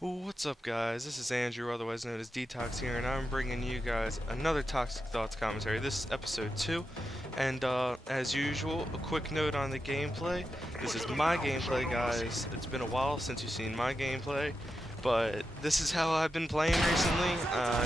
What's up, guys? This is Andrew, otherwise known as DToxicz here, and I'm bringing you guys another Toxic Thoughts commentary. This is episode 2, and as usual, a quick note on the gameplay. This is my gameplay, guys. It's been a while since you've seen my gameplay, but this is how I've been playing recently.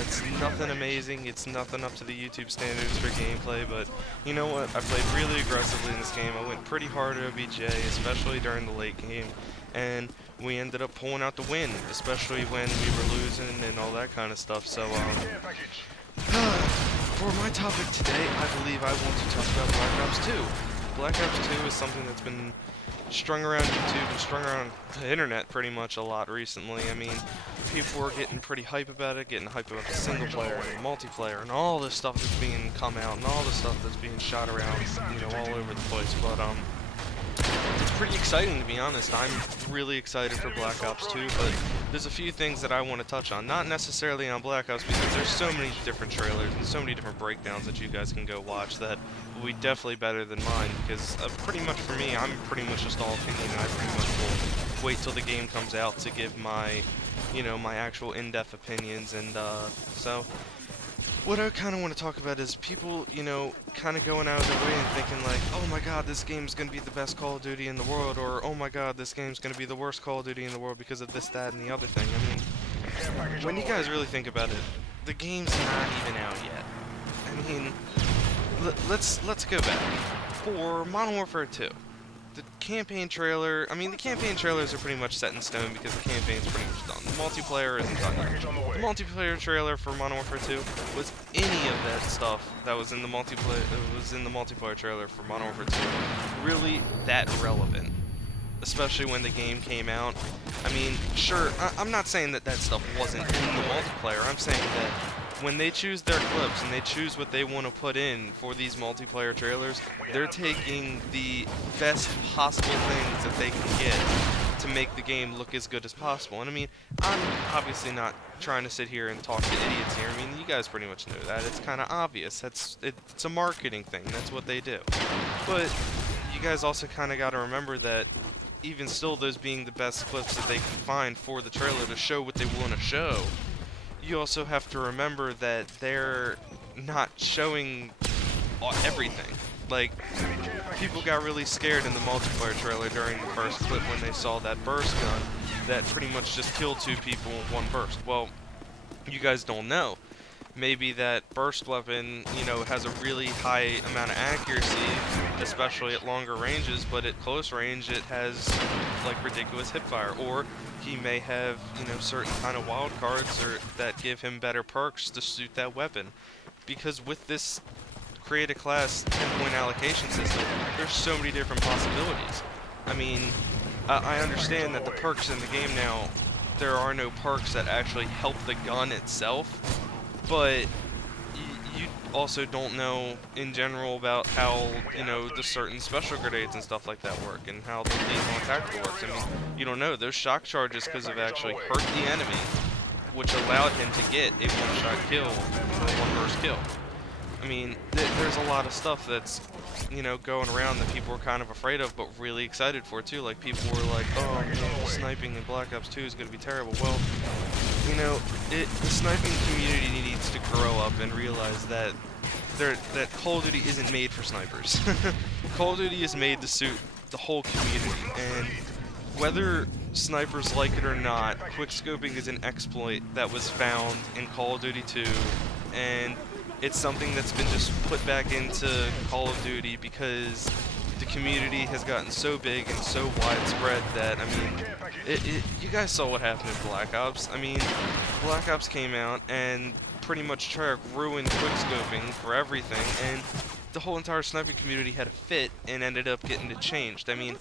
It's nothing amazing, it's nothing up to the YouTube standards for gameplay, but you know what? I played really aggressively in this game. I went pretty hard at OBJ, especially during the late game, and we ended up pulling out the win, especially when we were losing and all that kind of stuff. So, for my topic today, I believe I want to talk about Black Ops 2. Black Ops 2 is something that's been strung around YouTube and strung around the internet pretty much a lot recently. I mean, people were getting pretty hype about it, getting hype about the single player and multiplayer and all this stuff that's being come out and all the stuff that's being shot around, you know, all over the place. But, it's pretty exciting, to be honest. I'm really excited for Black Ops 2, but there's a few things that I want to touch on. Not necessarily on Black Ops, because there's so many different trailers and so many different breakdowns that you guys can go watch that will be definitely better than mine, because pretty much for me, I'm pretty much just all opinion, and I pretty much will wait till the game comes out to give my, you know, my actual in-depth opinions. And so what I kind of want to talk about is people, you know, kind of going out of their way and thinking like, oh my god, this game's going to be the best Call of Duty in the world, or oh my god, this game's going to be the worst Call of Duty in the world because of this, that, and the other thing. I mean, when you guys really think about it, the game's not even out yet. I mean, let's go back. For Modern Warfare 2, the campaign trailer, I mean, the campaign trailers are pretty much set in stone because the campaign's pretty much done. The multiplayer isn't done yet. The multiplayer trailer for Modern Warfare 2 was any of that stuff that was in the multiplayer trailer for Modern Warfare 2 really that relevant, especially when the game came out. I mean, sure, I'm not saying that that stuff wasn't in the multiplayer. I'm saying that when they choose their clips and they choose what they want to put in for these multiplayer trailers, they're taking the best possible things that they can get to make the game look as good as possible. And I mean, I'm obviously not trying to sit here and talk to idiots here. I mean, you guys pretty much know that. It's kind of obvious. It's a marketing thing. That's what they do. But you guys also kind of got to remember that even still, those being the best clips that they can find for the trailer to show what they want to show, you also have to remember that they're not showing everything. Like, people got really scared in the multiplayer trailer during the first clip when they saw that burst gun that pretty much just killed 2 people with 1 burst. Well, you guys don't know. Maybe that burst weapon, you know, has a really high amount of accuracy, especially at longer ranges, but at close range it has, like, ridiculous hipfire. Or he may have, you know, certain kind of wild cards that give him better perks to suit that weapon. Because with this create a class 10-point allocation system, there's so many different possibilities. I mean, I understand that the perks in the game now, there are no perks that actually help the gun itself, but you also don't know in general about how, you know, the certain special grenades and stuff like that work, and how the lethal and tactical works. I mean, you don't know. Those shock charges could have actually hurt the enemy, which allowed him to get a one-shot kill or one burst kill. I mean, there's a lot of stuff that's, you know, going around that people were kind of afraid of, but really excited for too. Like, people were like, oh man, sniping in Black Ops 2 is going to be terrible. Well, you know, the sniping community needs to grow up and realize that that Call of Duty isn't made for snipers. Call of Duty is made to suit the whole community, and whether snipers like it or not, quickscoping is an exploit that was found in Call of Duty 2, and it's something that's been just put back into Call of Duty because the community has gotten so big and so widespread that, I mean, you guys saw what happened in Black Ops. I mean, Black Ops came out and pretty much Treyarch ruined quickscoping for everything, and the whole entire sniping community had a fit and ended up getting it changed. I mean,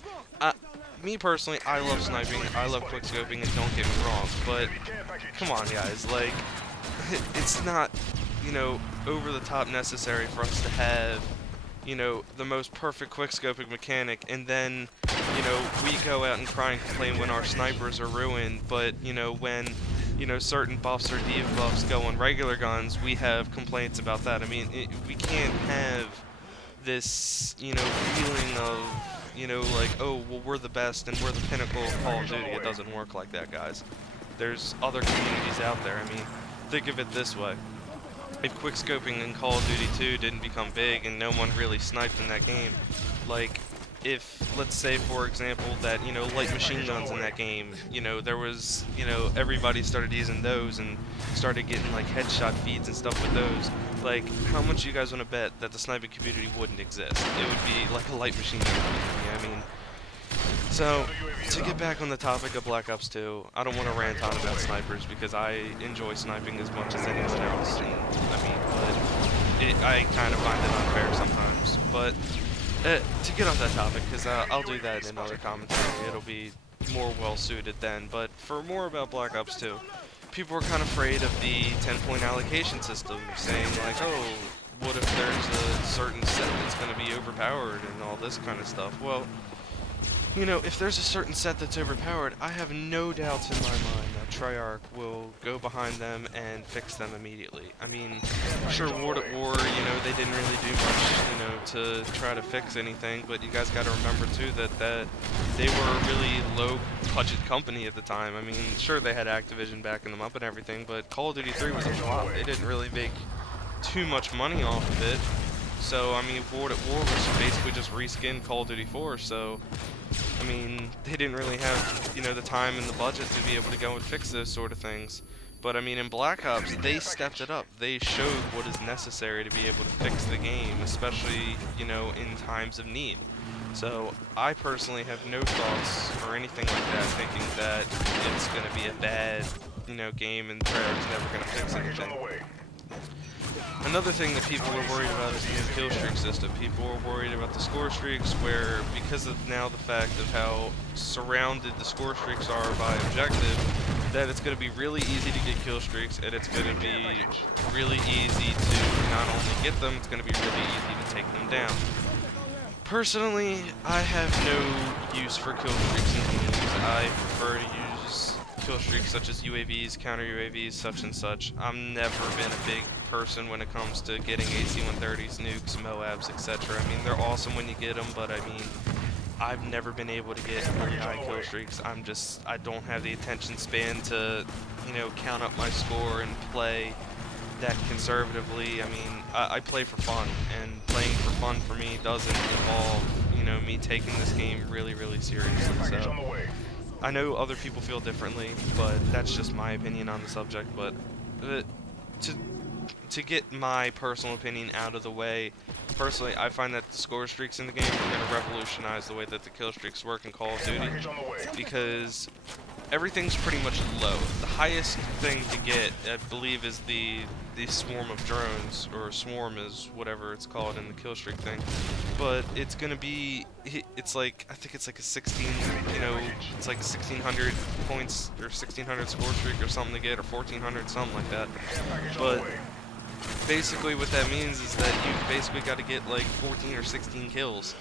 me personally, I love sniping, I love quickscoping, and don't get me wrong, but come on guys, like, it's not, you know, over the top necessary for us to have, you know, the most perfect quickscoping mechanic, and then, you know, we go out and cry and complain when our snipers are ruined, but, you know, when, you know, certain buffs or debuffs go on regular guns, we have complaints about that. I mean, we can't have this, you know, feeling of, you know, like, oh, well, we're the best and we're the pinnacle of Call of Duty. It doesn't work like that, guys. there's other communities out there. I mean, think of it this way. If quickscoping in Call of Duty 2 didn't become big and no one really sniped in that game, like, if, let's say, for example, that, you know, light machine guns in that game, you know, there was, you know, everybody started using those and started getting, like, headshot feeds and stuff with those, like, how much you guys want to bet that the sniping community wouldn't exist? It would be like a light machine gun community, I mean. So, to get back on the topic of Black Ops 2, I don't want to rant on about snipers because I enjoy sniping as much as anyone else, and, I mean, but I kind of find it unfair sometimes, but to get off that topic, because I'll do that in another commentary, it'll be more well-suited then, but for more about Black Ops 2, people were kind of afraid of the 10-point allocation system, saying like, oh, what if there's a certain set that's going to be overpowered and all this kind of stuff. Well, you know, if there's a certain set that's overpowered, I have no doubts in my mind that Treyarch will go behind them and fix them immediately. I mean, sure, War at War, you know, they didn't really do much, you know, to try to fix anything, but you guys got to remember, too, that they were a really low-budget company at the time. I mean, sure, they had Activision backing them up and everything, but Call of Duty 3 was a flop. They didn't really make too much money off of it. So, I mean, War at War was basically just reskinned Call of Duty 4, so, I mean, they didn't really have, you know, the time and the budget to be able to go and fix those sort of things. But, I mean, in Black Ops, they stepped it up. They showed what is necessary to be able to fix the game, especially, you know, in times of need. So, I personally have no thoughts or anything like that, thinking that it's going to be a bad, you know, game and Treyarch's never going to fix anything. Another thing that people are worried about is the new kill streak system. People are worried about the score streaks where, because of now the fact of how surrounded the score streaks are by objective, that it's going to be really easy to get kill streaks, and it's going to be really easy to not only get them, it's going to be really easy to take them down. Personally, I have no use for kill streaks in games. I prefer to use kill streaks such as UAVs, counter UAVs, such and such. I've never been a big person when it comes to getting AC-130s, nukes, MOABs, etc. I mean, they're awesome when you get them, but I mean, I've never been able to get really high kill streaks. I don't have the attention span to, you know, count up my score and play that conservatively. I mean, I play for fun, and playing for fun for me doesn't involve, you know, me taking this game really, really seriously, so. I know other people feel differently, but that's just my opinion on the subject. But to get my personal opinion out of the way, personally, I find that the score streaks in the game are going to revolutionize the way that the kill streaks work in Call of Duty, because everything's pretty much low. The highest thing to get, I believe, is the swarm of drones, or swarm is whatever it's called in the kill streak thing. But it's gonna be, it's like, I think it's like a 16, you know, it's like 1600 points or 1600 score streak or something to get, or 1400, something like that. But basically what that means is that you've basically got to get like 14 or 16 kills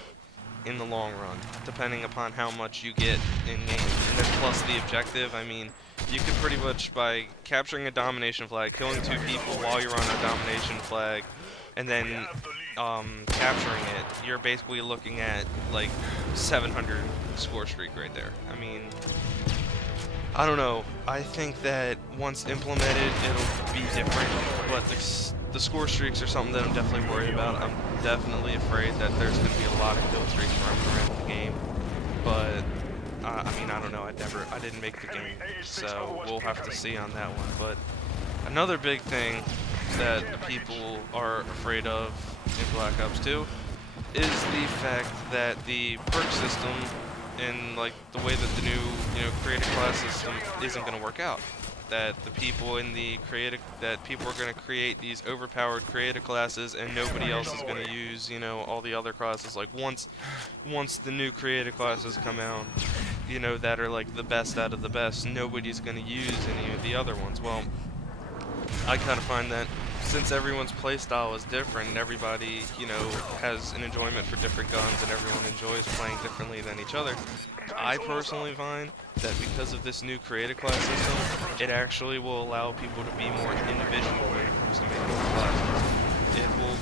in the long run, depending upon how much you get in game. And then plus the objective, I mean, you could pretty much, by capturing a domination flag, killing 2 people while you're on a domination flag, and then capturing it, you're basically looking at like 700 score streak right there. I mean, I don't know. I think that once implemented, it'll be different, but the score streaks are something that I'm definitely worried about. I'm definitely afraid that there's going to be a lot of kill streaks running around the game, but I mean, I don't know. I didn't make the game, so we'll have to see on that one. But another big thing that people are afraid of in Black Ops 2 is the fact that the perk system and like the way that the new, you know, creative class system isn't going to work out. That the people in the people are going to create these overpowered creative classes, and nobody else is going to use, you know, all the other classes. Like once the new creative classes come out, you know, that are like the best out of the best, nobody's going to use any of the other ones. Well, I kind of find that since everyone's playstyle is different and everybody, you know, has an enjoyment for different guns and everyone enjoys playing differently than each other, I personally find that because of this new creative class system, it actually will allow people to be more individual when it comes to making classes. It will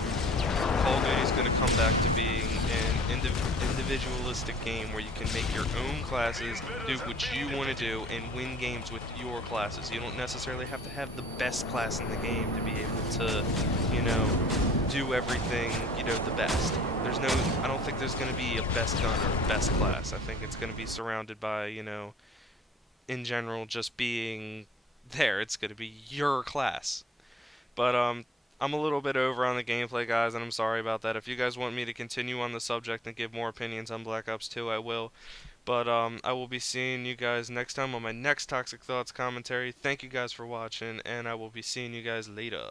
Call of Duty is going to come back to being an individualistic game where you can make your own classes, do what you want to do, and win games with your classes. You don't necessarily have to have the best class in the game to be able to, you know, do everything, you know, the best. I don't think there's going to be a best gun or best class. I think it's going to be surrounded by, you know, in general, just being there. It's going to be your class. But, I'm a little bit over on the gameplay, guys, and I'm sorry about that. If you guys want me to continue on the subject and give more opinions on Black Ops 2, I will. But, I will be seeing you guys next time on my next Toxic Thoughts commentary. Thank you guys for watching, and I will be seeing you guys later.